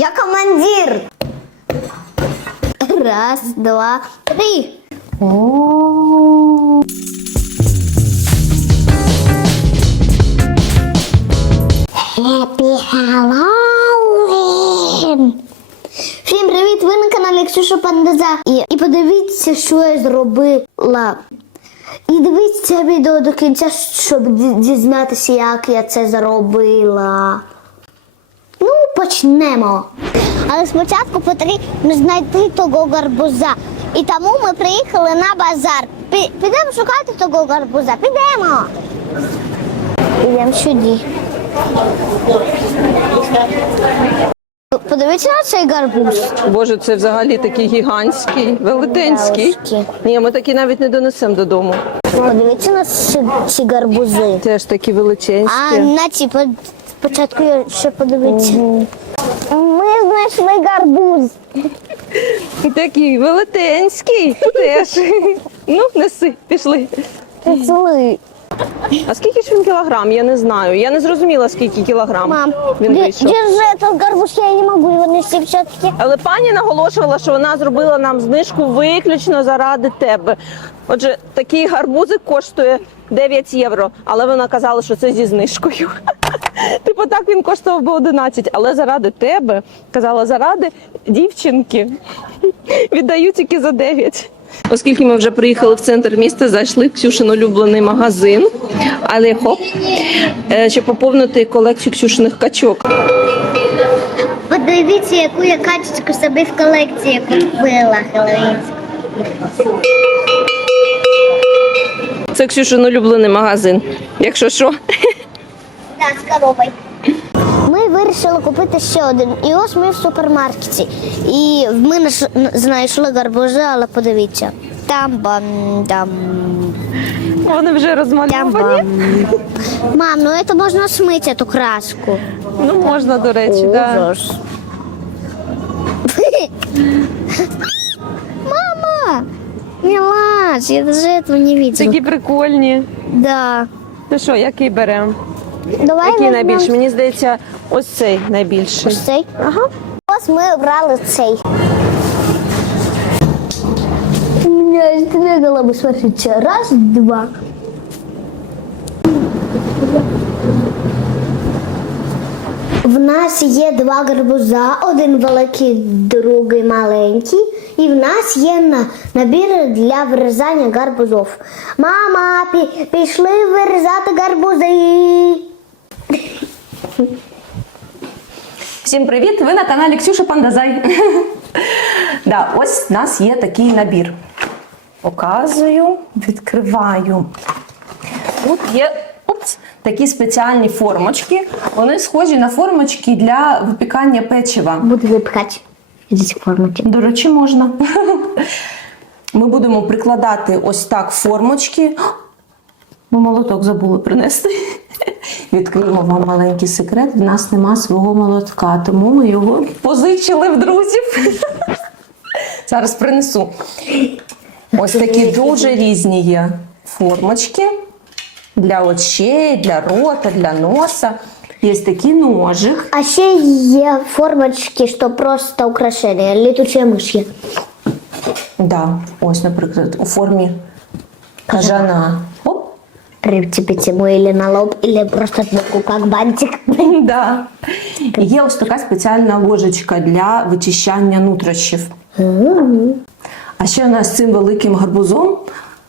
Я командир. Раз, два, три. Happy Halloween! Всім привіт! Ви на каналі Ксюша Пандаза. І, і подивіться, що я зробила. І дивіться відео до кінця, щоб дізнатися, як я це зробила. Ну, почнемо. Але спочатку потрібно знайти того гарбуза. І тому ми приїхали на базар. Підемо шукати того гарбуза. Підемо. Підемо сюди. Подивіться на цей гарбуз. Боже, це взагалі такий гігантський, велетенський. Ні, ми такі навіть не донесемо додому. Подивіться на ці, гарбузи. Теж такі величезні. А на ці спочатку я ще подивитися. Ми знайшли гарбуз. Такий велетенський теж. Ну, неси, пішли. Пішли. А скільки ж він кілограм? Я не знаю. Я не зрозуміла, скільки кілограм Мам, він де- вийшов. держи этот гарбуз, я не можу його нести все-таки. Але пані наголошувала, що вона зробила нам знижку виключно заради тебе. Отже, такий гарбузик коштує 9 євро, але вона казала, що це зі знижкою. Типу так він коштував би 11, але заради тебе, казала, заради дівчинки. Віддаю тільки за 9. Оскільки ми вже приїхали в центр міста, зайшли в Ксюшин улюблений магазин Алехо, е, щоб поповнити колекцію Ксюшиних качок. Подивіться, яку я качечку собі в колекції купила хеллоуінську. Це Ксюшин улюблений магазин. Якщо що. Так, з коробою. Ми вирішили купити ще один. І ось ми в супермаркеті. І ми знайшли гарбузи, але подивіться. Там бам там. Вони вже розмальовані. Мам, ну це можна смити цю краску. Ну можна, до речі, да. Мама! Не лазь, я даже этого не видела. Такі прикольні. Да. Ну що, який беремо? Давай Який візьмемо найбільший? Мені здається, ось цей найбільший. ось цей. Ага. Ось ми обрали цей. У меня есть две головы, смотрите. Раз, два. В нас є два гарбуза, один великий, другий маленький. І в нас є на- набір для вирізання гарбузов. Мама, пі- пішли вирізати гарбузи. Всім привіт! Ви на каналі Ксюша Пандазай. да, ось у нас є такий набір. Показую, відкриваю. Тут є опс, такі спеціальні формочки. Вони схожі на формочки для випікання печива. Буду випікати ці формочки. До речі, можна. Ми будемо прикладати ось так формочки. Ми молоток забули принести. Відкриємо вам маленький секрет. В нас нема свого молотка, тому ми його позичили в друзів. Зараз принесу. Ось такі дуже різні є формочки для очей, для рота, для носа. Є такий ножик. А ще є формочки, що просто украшення, літучі миші. Да, ось, наприклад, у формі кажана. Оп. Прицепите ему или на лоб, или просто сбоку, как бантик. Да. Є ось така спеціальна ложечка для вичищання нутрощів. А ще у нас з цим великим гарбузом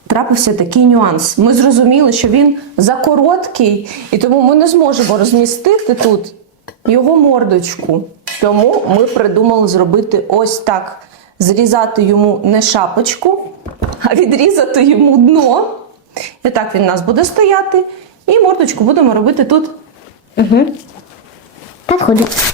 трапився такий нюанс. Ми зрозуміли, що він закороткий, і тому ми не зможемо розмістити тут його мордочку. Тому ми придумали зробити ось так: зрізати йому не шапочку, а відрізати йому дно. І так він у нас буде стояти. І мордочку будемо робити тут Подходит.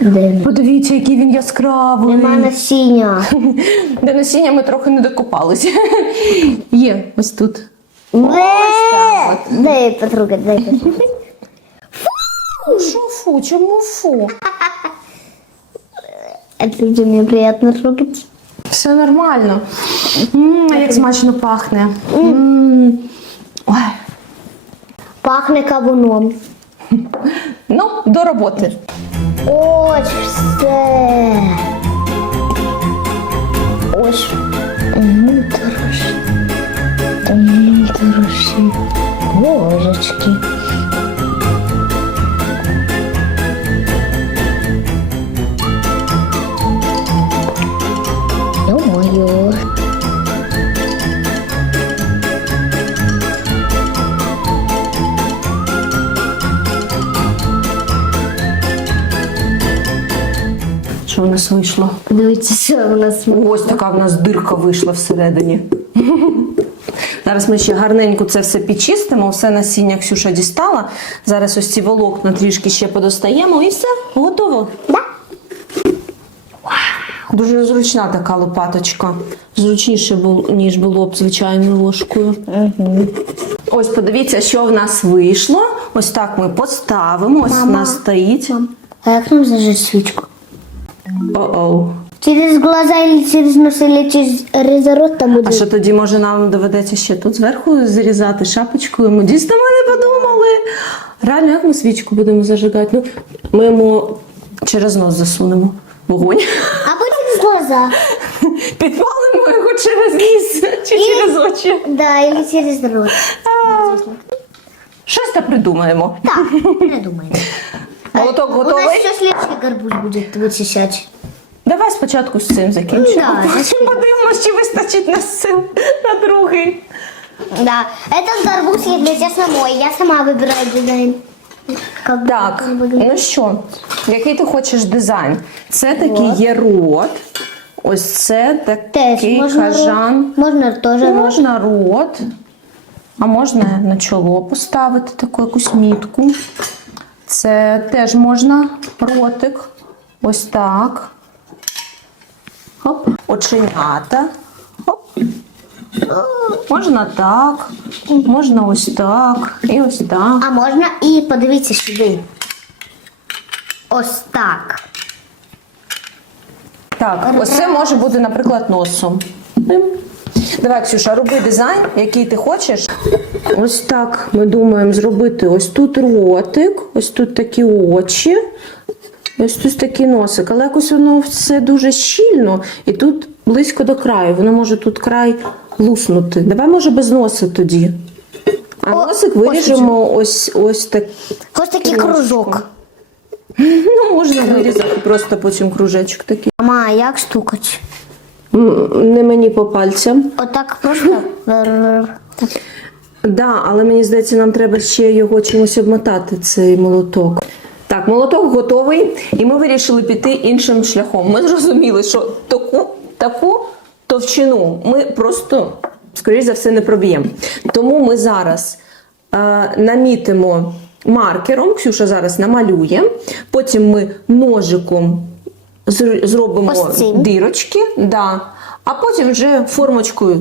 Де Подивіться, який він яскравий. Нема насіння. До насіння ми трохи не докопалися. Є, ось тут. Дай Дай потрогать, дай потрогать. Фу, що фу, чому фу? Это где мне приятно трогать. Все нормально. М, як смачно пахне. М. Ой, Пахне кавуном. Ну, до роботи. Ось все. Ось нутрощі. Нутрощі. Божечки. Що в нас вийшло? Дивіться, що у нас. вийшло. Ось така в нас дирка вийшла всередині. Зараз ми ще гарненько це все підчистимо, все насіння Ксюша дістала. Зараз ось ці волокна трішки ще подостаємо і все, готово. Да? Дуже зручна така лопаточка. Зручніше було, ніж було б звичайною ложкою. Ось подивіться, що в нас вийшло. Ось так ми поставимо. Ось у нас стоїть. А як нам зажечь свічку? О-оу. Через глаза или через нос, или через рот там буде. А що тоді може нам доведеться ще тут зверху зрізати шапочкою? Ми дійсно ми не подумали. Реально, як ми свічку будемо зажигати? Ну, ми йому через нос засунемо вогонь. Або через глаза. Підпалимо його через ніс чи через очі. Да, или через рот. Щось та придумаємо. Так, не думаю. Молоток У нас готовий? ще слідчий гарбуз буде вичищати. Давай спочатку з цим закінчимо. Да, Потім подивимося, чи вистачить нас сил на другий. Да, этот гарбуз, если честно, мой. Я сама выбираю дизайн. Как Так, он выглядит. ну що, який ти хочеш дизайн? Це такий є рот. Ось це Теж такий можна кажан. рот. Можна теж рот. Можна рот, а можна на чоло поставити таку якусь мітку. Це теж можна ротик. Ось так. Хоп. Оченята. Хоп. Можна так, можна ось так і ось так. А можна і подивіться сюди. Ось так. Так, ось це може бути, наприклад, носом. Давай, Ксюша, роби дизайн, який ти хочеш. Ось так ми думаємо зробити ось тут ротик, ось тут такі очі, ось тут такий носик. Але якось воно все дуже щільно і тут близько до краю. Воно може тут край луснути. Давай, може, без носа тоді. А О, носик виріжемо ось ось так. Ось такий кружок. Ну, можна вирізати просто потім кружечок такий. Мама, а як стукати? Не мені по пальцям. Отак просто. Да, але мені здається, нам треба ще його чимось обмотати, цей молоток. Так, молоток готовий, і ми вирішили піти іншим шляхом. Ми зрозуміли, що таку, таку товщину ми просто, скоріш за все, не проб'ємо. Тому ми зараз е, намітимо маркером, Ксюша зараз намалює, потім ми ножиком зробимо дирочки, да, а потім вже формочкою.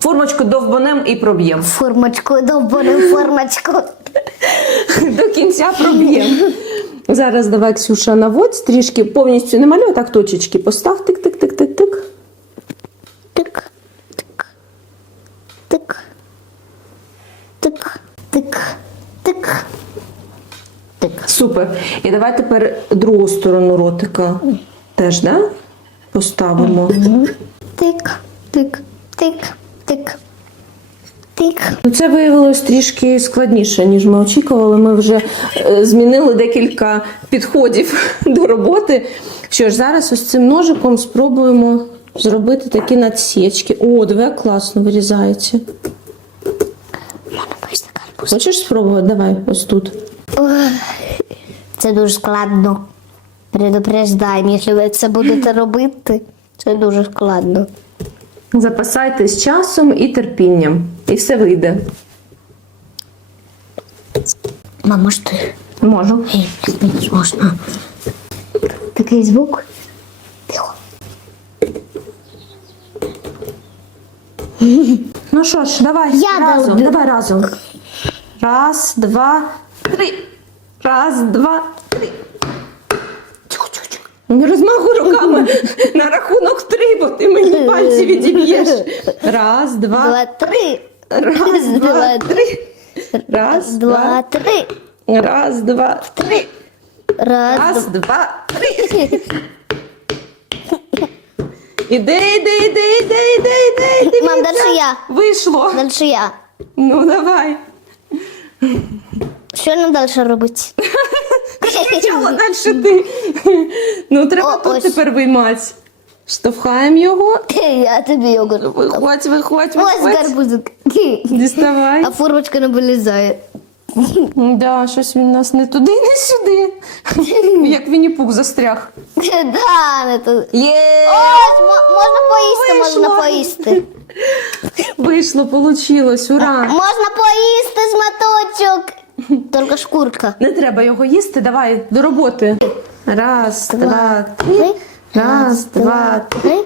Формочку довбанем і проб'ємо. Формочку, довбану формочку. До кінця проб'ємо. Зараз давай, Ксюша, наводь трішки повністю не малюй, а так точечки постав. Тик-тик-тик-тик-тик. Тик, тик, тик, тик, тик, тик, тик. Супер. І давай тепер другу сторону ротика теж, да? Поставимо. Тик, тик, тик, тик, тик. Ну, Це виявилось трішки складніше, ніж ми очікували. Ми вже е, змінили декілька підходів до роботи. Що ж, зараз ось цим ножиком спробуємо зробити такі надсічки. О, диви, класно вирізається. Хочеш спробувати? Давай, ось тут. Це дуже складно. Предупреждаємо, якщо ви це будете робити, це дуже складно. Запасайтесь часом і терпінням. І все вийде. Мама, ж ти? Можу. Ей, не можна. Такий звук. Тихо. Ну що ж, давай Я разом. дам- Давай разом. Раз, два, три. Раз, два, три. Тихо, Не розмахуй руками на рахунок три, бо ти мені пальці відіб'єш. Раз, два, Два, три. раз, два, три. Раз, Два, три. Раз, два, три. Раз, Раз, два, три. Іде, іде, іде, іде, іде, іде, іде. Мам, дальше я. Вийшло. Дальше я. Ну, давай. Що нам далі робити? Спочатку далі ти. Ну, треба О, тут ось. тепер виймати. Штовхаємо його. Я тобі його. Виходь, виходь, Ось виходь. гарбузик. Діставай. А формочка не вилізає. Да, щось він нас не туди, не сюди. Як Вінні-Пух застряг. Да, не тут. Є! Ось, мо- можна поїсти, Вийшло. можна поїсти. Вийшло, получилось, ура! Можна поїсти з маточок. Тільки шкурка. Не треба його їсти, давай до роботи. Раз, два, Три. Раз, два, три.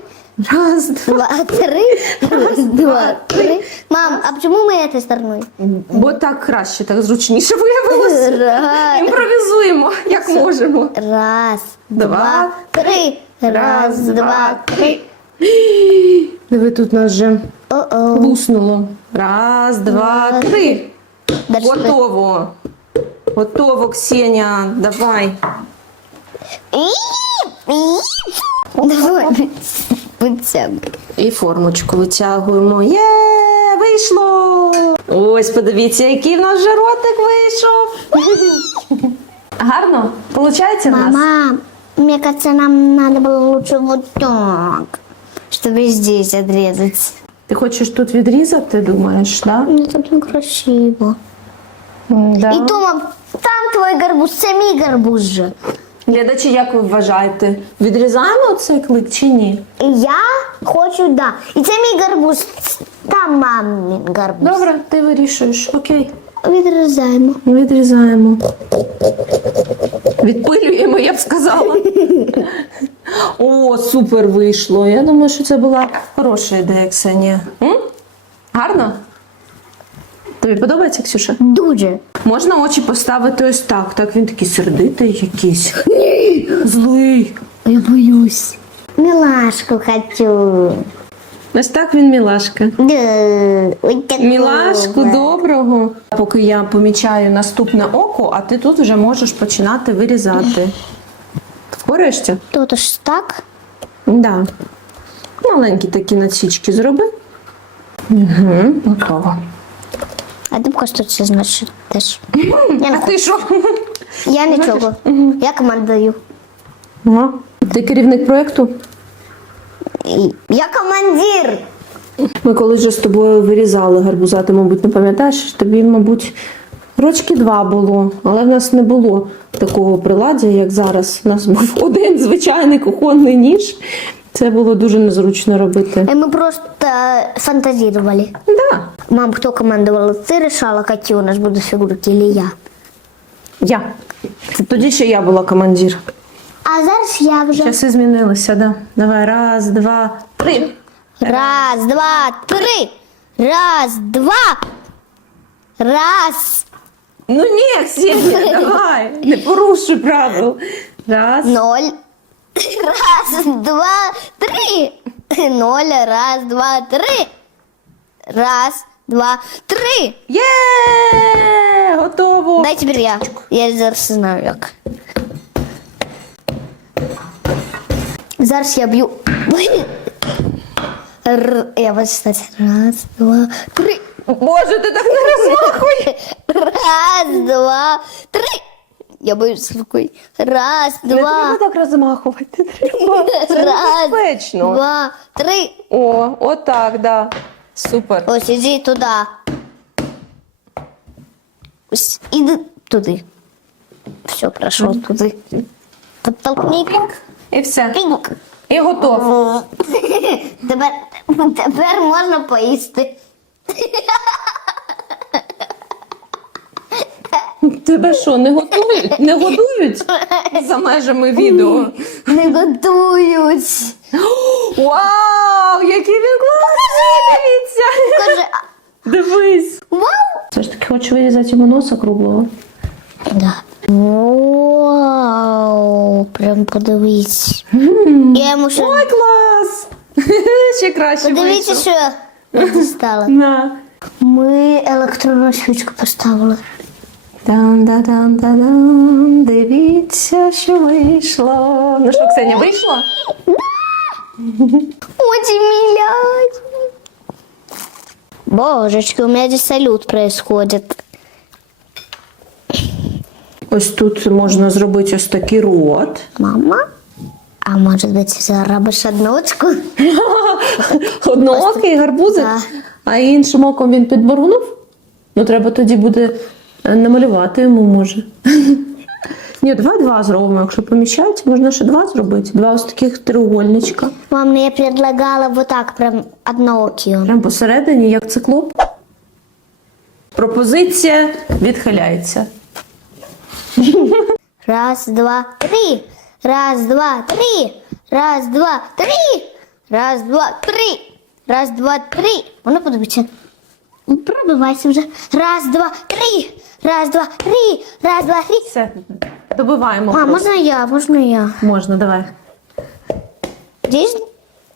раз, два. Три. Раз, два, три. Мам, а чому ми этой стороной? Бо так краще, так зручніше виявилось. Раз, Імпровізуємо, як можемо. раз, Два. три. Раз, два, три. Диви, тут нас О-о. луснуло. Раз, два, три. Готово. Готово, Ксеня. Давай. Давай. Витягуй. І формочку витягуємо. Є, вийшло! Ось, подивіться, який в нас вже ротик вийшов. Гарно? Получається в нас? Мама, мне кажется, нам надо было лучше вот так, чтобы здесь отрезать. Ти хочеш тут відрізати, думаєш, так? Ну, так некрасиво. Да? І думав, там твій гарбуз, це мій гарбуз же. Глядачі, як ви вважаєте, відрізаємо цей клик чи ні? Я хочу, да. І це мій гарбуз, там мамин гарбуз. Добре, ти вирішуєш. Окей. Відрізаємо. Відрізаємо. Відпилюємо, я б сказала. О, супер вийшло. Я думаю, що це була хороша ідея, Ксенія. М? Гарно? Тобі подобається, Ксюша? Дуже. Можна очі поставити ось так. Так він такий сердитий якийсь. Злий. Я боюсь. Милашку хочу. Ось так він мілашка. Мілашку, доброго. Поки я помічаю наступне око, а ти тут вже можеш починати вирізати. Впораєшся? Тут ж так. Да. Маленькі такі насічки зроби. Угу, готово. А ти що це значить теж. Я не А ти що? Я нічого. Я командую. Ага. Ти керівник проєкту? І- Я командир. Ми коли вже з тобою вирізали гарбуза, ти, мабуть, не пам'ятаєш, тобі, мабуть, рочки два було, але в нас не було такого приладдя, як зараз. У нас був один звичайний кухонний ніж. Це було дуже незручно робити. И мы просто фантазировали. Да. Мам, кто командовал? Ты решала, какие у нас будут фигурки или я? Я. Це тоді ще я була командир. А зараз я вже. Часи змінилися, да. Давай, раз, два, три. Раз, два, три. Раз, два. Раз. Ну ні, Ксенія, давай, не порушуй правил. Раз. Ноль. Раз, два, три. Ноль. Раз, два, три. Раз, два, три. Є! Готово! Дай теперь я. Я зараз знаю як. Зараз я б'ю. Р... Я буду считать. Раз, два, три. Боже, ти так не розмахуй! Раз, два, три. Я боюсь рукой. Раз, Не треба два. так розмахувати. Треба. Це Раз, небезпечно. два, три. О, отак, да. Супер. Ось іди туди. Ось іди туди. Все, пройшов туди. Подтолкни. І все. Пінк. І готово. Тепер, тепер можна поїсти. Тебе що, не готують? Не годують за межами відео? Не готують. Вау, який він класний! Дивіться! Каже, Дивись! вау. Все ж таки хочу вирізати йому носа круглого. Да. Вау, прям подивись. Я йому ще... Ой, клас! Ще краще Подивіться, вийшло. що я дістала. На. Ми електронну свічку поставили. Дан-да-дан-да-дан, дивіться, що вийшло. Ну що, Ксеня, вийшло? Очень милять. Божечки, у меня здесь салют происходит. Ось тут можна зробити ось такий рот. Мама? А может быть, заработаешь одночку? Одноокий гарбузик, Так. а іншим оком він підморгнув. Ну, треба тоді буде намалювати йому, може. Ні, давай два зробимо. Якщо поміщається, можна ще два зробити. Два ось таких треугольничка. Мам, ну я предлагала вот так, прям одноокию. Прям посередині, як циклоп. Пропозиція відхиляється. Раз, два, три. Раз, два, три. Раз, два, три. Раз, два, три. Раз, два, три. Воно подобається. Ну, Пробивайся вже. Раз, два, три. Раз, два, три. Раз, два, три. Все, добиваємо. А, просто. можна я, можна я. Можна, давай. Здесь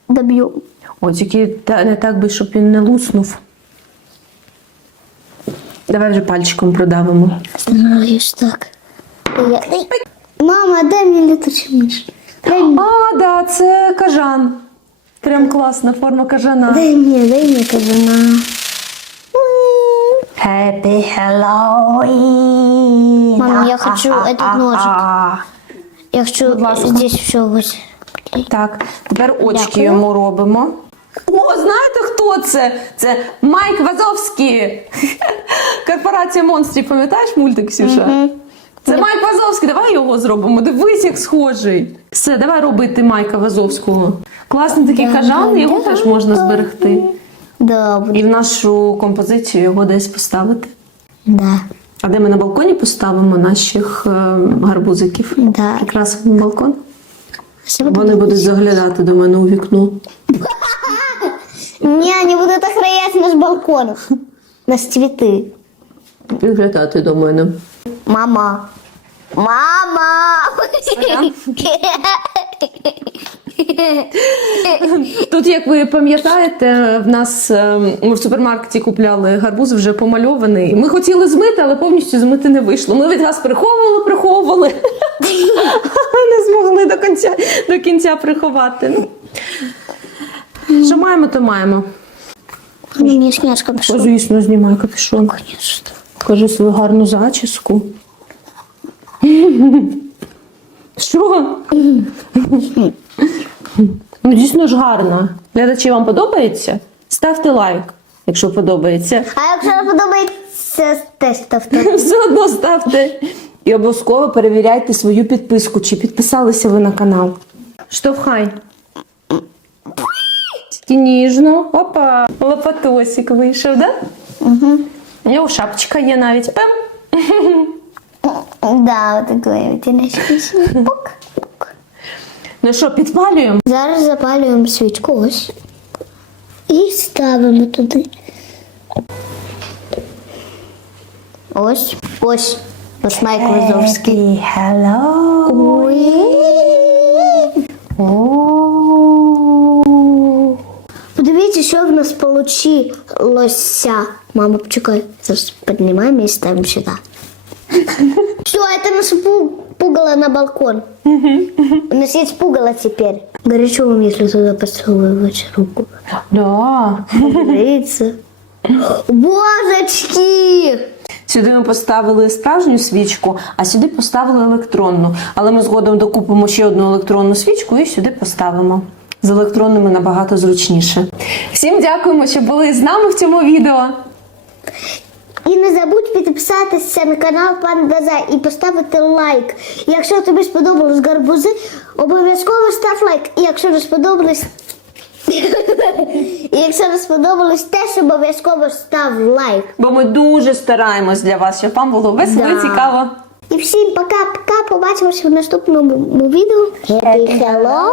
доб'ю. О, тільки та- не так би, щоб він не луснув. Давай вже пальчиком продавимо. Стараюсь так. Я... Мама, дай мені літучий миш. Дай мені. А, да, це кажан. Прям класна форма кажана. Дай мне, дай мне казана. Happy Halloween. Мам, я хочу этот ножик. Я хочу Будь ласка. здесь все вот. Так, тепер очки Дякую. йому робимо. О, знаєте, хто це? Це Майк Вазовський. Корпорація монстрів, пам'ятаєш мультик, Ксюша? Це Майк Вазовський, давай його зробимо. Дивись, як схожий. Все, давай робити Майка Вазовського. Класний такий кажан, його теж можна зберегти. Буду. І в нашу композицію його десь поставити. Да. А де ми на балконі поставимо наших е, гарбузиків? Да. Прикрасимо балкон. Спасибо. Вони будуть заглядати до мене у вікно. Не, они будут охранять наш балкон. Наш цветы. Підглядати до мене. Мама. Мама! Тут, як ви пам'ятаєте, в нас е, ми в супермаркеті купляли гарбуз вже помальований. Ми хотіли змити, але повністю змити не вийшло. Ми від вас приховували, приховували. Не змогли до кінця, до кінця приховати. Ну, Що маємо, то маємо. Снять капюшон. Звісно, знімай капюшон. Конечно. Покажи свою гарну зачіску. Що? Ну, дійсно ж гарно. Глядачі, вам подобається? Ставте лайк, якщо подобається. А якщо не подобається, теж ставте. Все одно ставте. І обов'язково перевіряйте свою підписку, чи підписалися ви на канал. Штовхай. Тільки ніжно. Опа, лопатосик вийшов, да? Угу. У нього шапочка є навіть. Пем. Да, вот иначе. Пук. Пук. Ну що, підпалюємо? Зараз запалюємо свічку ось. І ставимо туди. Ось. Ось. Ось Майк Вазовський. Ой. Подивіться, що в нас получилося. Мама, почекай. Зараз піднімаємо і ставимо сюди. Все, это наше пу- пугало на балкон. У нас есть пугало теперь. Горячо вам, если туда поцеловать руку. Да. Божечки! Сюди ми поставили справжню свічку, а сюди поставили електронну. Але ми згодом докупимо ще одну електронну свічку і сюди поставимо. З електронними набагато зручніше. Всім дякуємо, що були з нами в цьому відео. І не забудь підписатися на канал Пан База і поставити лайк. І якщо тобі сподобались гарбузи, обов'язково став лайк. І якщо не сподобались. І якщо не сподобалось, теж обов'язково став лайк. Бо ми дуже стараємось для вас, щоб вам було весело і Да. цікаво. І всім пока-пока. Побачимося в наступному відео. Happy Halloween!